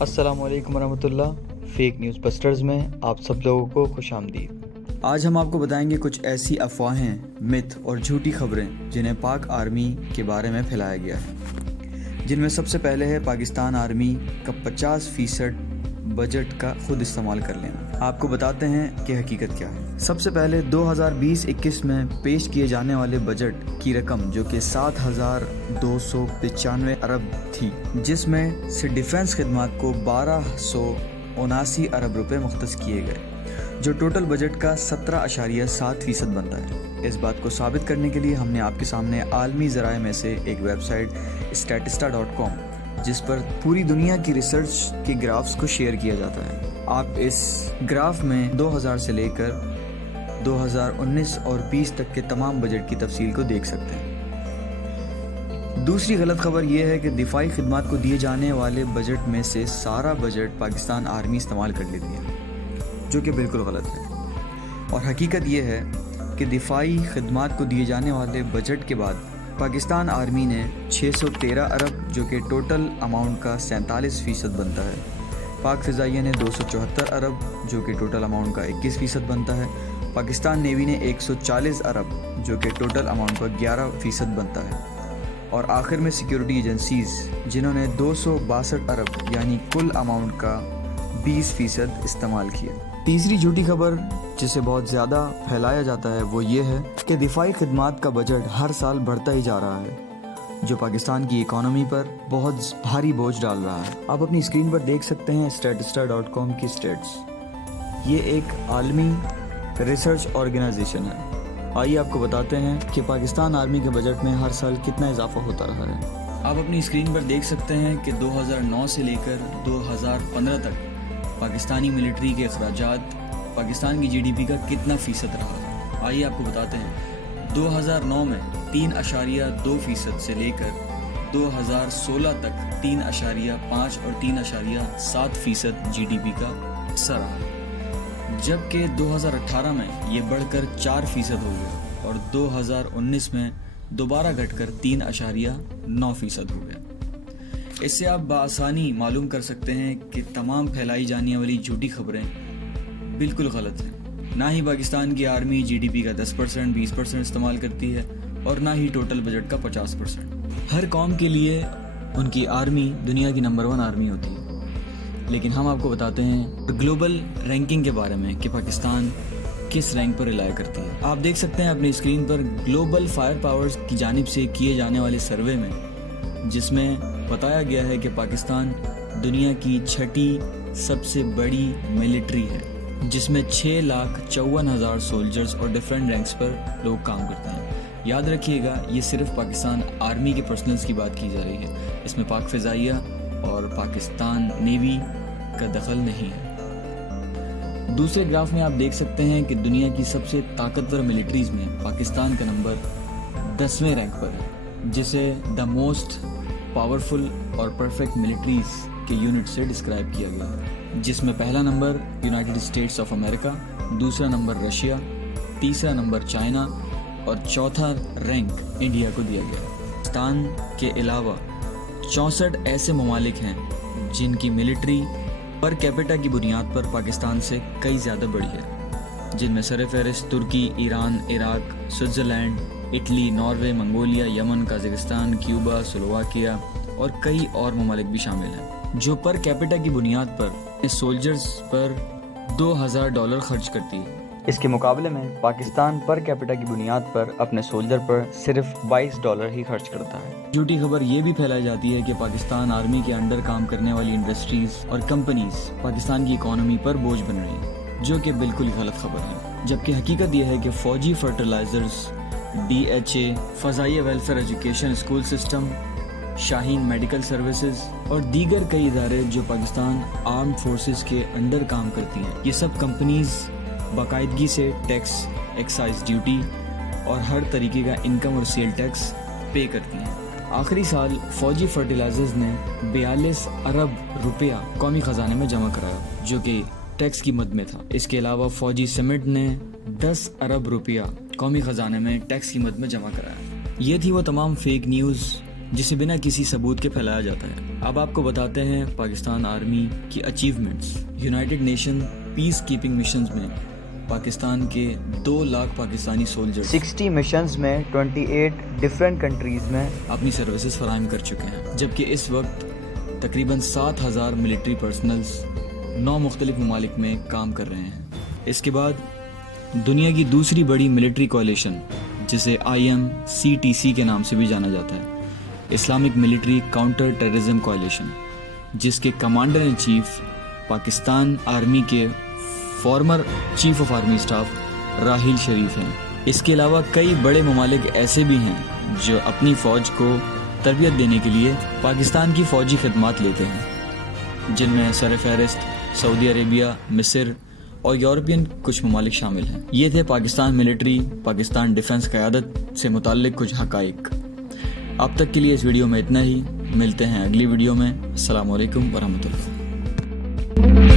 السلام علیکم ورحمۃ اللہ۔ فیک نیوز بسٹرز میں آپ سب لوگوں کو خوش آمدید۔ آج ہم آپ کو بتائیں گے کچھ ایسی افواہیں، مت اور جھوٹی خبریں جنہیں پاک آرمی کے بارے میں پھیلایا گیا ہے، جن میں سب سے پہلے ہے پاکستان آرمی کا 50% بجٹ کا خود استعمال کر لینا۔ آپ کو بتاتے ہیں کہ حقیقت کیا ہے۔ سب سے پہلے 2020-21 میں پیش کیے جانے والے بجٹ کی رقم جو کہ 7,295 ارب تھی، جس میں سے ڈیفنس خدمات کو 1,279 ارب روپے مختص کیے گئے، جو ٹوٹل بجٹ کا 17.7% بنتا ہے۔ اس بات کو ثابت کرنے کے لیے ہم نے آپ کے سامنے عالمی ذرائع میں سے ایک ویب سائٹ statista.com، جس پر پوری دنیا کی ریسرچ کے گرافز کو شیئر کیا جاتا ہے۔ آپ اس گراف میں 2000 سے لے کر 2019 اور 20 تک کے تمام بجٹ کی تفصیل کو دیکھ سکتے ہیں۔ دوسری غلط خبر یہ ہے کہ دفاعی خدمات کو دیے جانے والے بجٹ میں سے سارا بجٹ پاکستان آرمی استعمال کر لیتی ہے، جو کہ بالکل غلط ہے۔ اور حقیقت یہ ہے کہ دفاعی خدمات کو دیے جانے والے بجٹ کے بعد پاکستان آرمی نے 613 ارب جو کہ ٹوٹل اماؤنٹ کا 47% بنتا ہے، پاک فضائیہ نے 274 ارب جو کہ ٹوٹل اماؤنٹ کا 21% بنتا ہے، پاکستان نیوی نے 140 ارب جو کہ ٹوٹل اماؤنٹ کا 11% بنتا ہے، اور آخر میں سیکیورٹی ایجنسیز جنہوں نے 262 ارب یعنی کل اماؤنٹ کا 20% استعمال کیا۔ تیسری جھوٹی خبر جسے بہت زیادہ پھیلایا جاتا ہے وہ یہ ہے کہ دفاعی خدمات کا بجٹ ہر سال بڑھتا ہی جا رہا ہے، جو پاکستان کی اکانومی پر بہت بھاری بوجھ ڈال رہا ہے۔ آپ اپنی اسکرین پر دیکھ سکتے ہیں statista.com کی اسٹیٹس۔ یہ ایک عالمی ریسرچ آرگنائزیشن ہے۔ آئیے آپ کو بتاتے ہیں کہ پاکستان آرمی کے بجٹ میں ہر سال کتنا اضافہ ہوتا رہا ہے۔ آپ اپنی اسکرین پر دیکھ سکتے ہیں کہ 2009 سے لے کر 2015 تک پاکستانی ملٹری کے اخراجات پاکستان کی GDP کا کتنا فیصد رہا ہے۔ آئیے آپ کو بتاتے ہیں 2009 میں 3.2% سے لے کر 2016 تک 3.5 اور 3.7% GDP کا حصہ رہا، جبکہ 2018 میں یہ بڑھ کر 4% ہو گیا اور 2019 میں دوبارہ گھٹ کر 3.9% ہو گیا۔ اس سے آپ بآسانی معلوم کر سکتے ہیں کہ تمام پھیلائی جانے والی جھوٹی خبریں بالکل غلط ہیں۔ نہ ہی پاکستان کی آرمی GDP کا 10%، 20% استعمال کرتی ہے، اور نہ ہی ٹوٹل بجٹ کا 50%۔ ہر قوم کے لیے ان کی آرمی دنیا کی نمبر 1 آرمی ہوتی ہے، لیکن ہم آپ کو بتاتے ہیں گلوبل رینکنگ کے بارے میں کہ پاکستان کس رینک پر ریلائے کرتی ہے۔ آپ دیکھ سکتے ہیں اپنی اسکرین پر گلوبل فائر پاورز کی جانب سے کیے جانے والے سروے میں، جس میں بتایا گیا ہے کہ پاکستان دنیا کی 6ٹھی سب سے بڑی ملٹری ہے، جس میں 6,54,000 سولجرز اور ڈیفرنٹ رینکس پر لوگ کام کرتے ہیں۔ یاد رکھیے گا، یہ صرف پاکستان آرمی کے پرسنلز کی بات کی جا رہی ہے، اس میں پاک فضائیہ اور پاکستان نیوی کا دخل نہیں ہے۔ دوسرے گراف میں آپ دیکھ سکتے ہیں کہ دنیا کی سب سے طاقتور ملٹریز میں پاکستان کا نمبر 10ویں رینک پر ہے، جسے دا موسٹ پاورفل اور پرفیکٹ ملٹریز کے یونٹ سے ڈسکرائب کیا گیا ہے، جس میں پہلا number United States of America, دوسرا نمبر رشیا، تیسرا نمبر چائنا اور چوتھا رینک انڈیا کو دیا گیا ہے۔ پاکستان کے علاوہ 64 ایسے ممالک ہیں جن کی ملٹری پر کیپیٹا کی بنیاد پر پاکستان سے کئی زیادہ بڑی ہے، جن میں سرفہرست Turkey, Iran, Iraq, Switzerland, Italy, Norway, Mongolia, Yemen, Kazakhstan, Cuba, Slovakia اور کئی اور ممالک بھی شامل ہیں، جو پر کیپیٹا کی بنیاد پر سولجرز پر $2,000 خرچ کرتی ہے۔ اس کے مقابلے میں پاکستان پر کیپیٹا کی بنیاد پر اپنے سولجر پر صرف $22 ہی خرچ کرتا ہے۔ جھوٹی خبر یہ بھی پھیلائی جاتی ہے کہ پاکستان آرمی کے انڈر کام کرنے والی انڈسٹریز اور کمپنیز پاکستان کی اکانومی پر بوجھ بن رہی ہیں، جو کہ بالکل غلط خبر ہے، جبکہ حقیقت یہ ہے کہ فوجی فرٹیلائزرز، DHA، فضائیہ ویلفیئر ایجوکیشن اسکول سسٹم، شاہین میڈیکل سروسز اور دیگر کئی ادارے جو پاکستان آرمڈ فورسز کے انڈر کام کرتی ہیں، یہ سب کمپنیز باقاعدگی سے ٹیکس، ایکسائز ڈیوٹی اور ہر طریقے کا انکم اور سیل ٹیکس پے کرتی ہیں۔ آخری سال فوجی فرٹیلائزرز نے 42 ارب روپیہ قومی خزانے میں جمع کرایا، جو کہ ٹیکس کی مد میں تھا۔ اس کے علاوہ فوجی سیمنٹ نے 10 ارب روپیہ قومی خزانے میں ٹیکس کی مد میں جمع کرایا۔ یہ تھی وہ تمام فیک نیوز جسے بنا کسی ثبوت کے پھیلایا جاتا ہے۔ اب آپ کو بتاتے ہیں پاکستان آرمی کی اچیومنٹس۔ یونائٹڈ نیشن پیس کیپنگ مشنز میں پاکستان کے 2 لاکھ پاکستانی سولجرز 60 مشنز میں 28 ڈفرینٹ کنٹریز میں اپنی سروسز فراہم کر چکے ہیں، جبکہ اس وقت تقریباً 7000 ملٹری پرسنلز 9 مختلف ممالک میں کام کر رہے ہیں۔ اس کے بعد دنیا کی دوسری بڑی ملٹری کولیشن، جسے IMCTC کے نام سے بھی جانا جاتا ہے، Islamic military counter terrorism coalition, جس کے commander in chief Pakistan army کے former chief of army staff Raheel Sharif ہیں۔ اس کے علاوہ کئی بڑے ممالک ایسے بھی ہیں جو اپنی فوج کو تربیت دینے کے لیے پاکستان کی فوجی خدمات لیتے ہیں، جن میں سر فہرست سعودی عربیہ، مصر اور یورپین کچھ ممالک شامل ہیں۔ یہ تھے پاکستان ملٹری، پاکستان ڈیفنس قیادت سے متعلق کچھ حقائق۔ اب تک کے لیے اس ویڈیو میں اتنا ہی، ملتے ہیں اگلی ویڈیو میں۔ السلام علیکم ورحمۃ اللہ۔